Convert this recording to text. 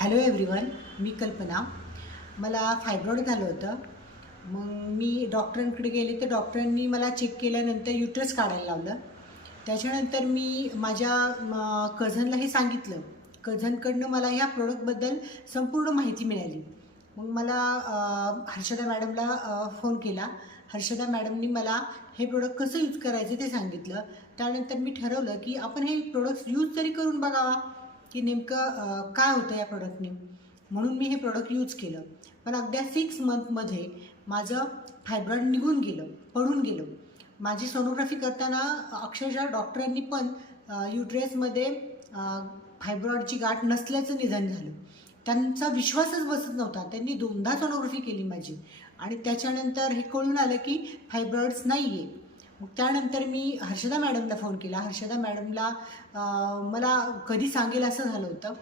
Hello everyone, मी कल्पना. मला fibroid झालं होतं. मग मी डॉक्टरांकडे गेले तर डॉक्टरांनी मला चेक केल्यानंतर युटरस काढायला लावलं. त्याच्यानंतर मी माझ्या कझनलाही सांगितलं. कझनकडनं मला ह्या प्रोडक्टबद्दल संपूर्ण माहिती मिळाली. मग मला हर्षदा मॅडमला फोन केला. हर्षदा मॅडमनी मला हे प्रोडक्ट कसं यूज करायचं ते सांगितलं. त्यानंतर मी ठरवलं की आपण हे प्रोडक्ट्स यूज तरी करून बघावा की नेमकं काय होतं या प्रोडक्टने. म्हणून मी हे प्रोडक्ट यूज केलं. पण अगदी 6 मंथमध्ये माझं फायब्रॉइड निघून गेलं, पडून गेलं. माझी सोनोग्राफी करताना अक्षरशः डॉक्टरांनी पण युट्रेसमध्ये फायब्रॉइडची गाठ नसल्याचं निदान झालं. त्यांचा विश्वासच बसत नव्हता. त्यांनी 2दा सोनोग्राफी केली माझी आणि त्याच्यानंतर हे कळून आलं की फायब्रॉइड्स नाही आहे. मग त्यानंतर मी हर्षदा मॅडमला फोन केला. हर्षदा मॅडमला मला कधी सांगेल असं झालं होतं.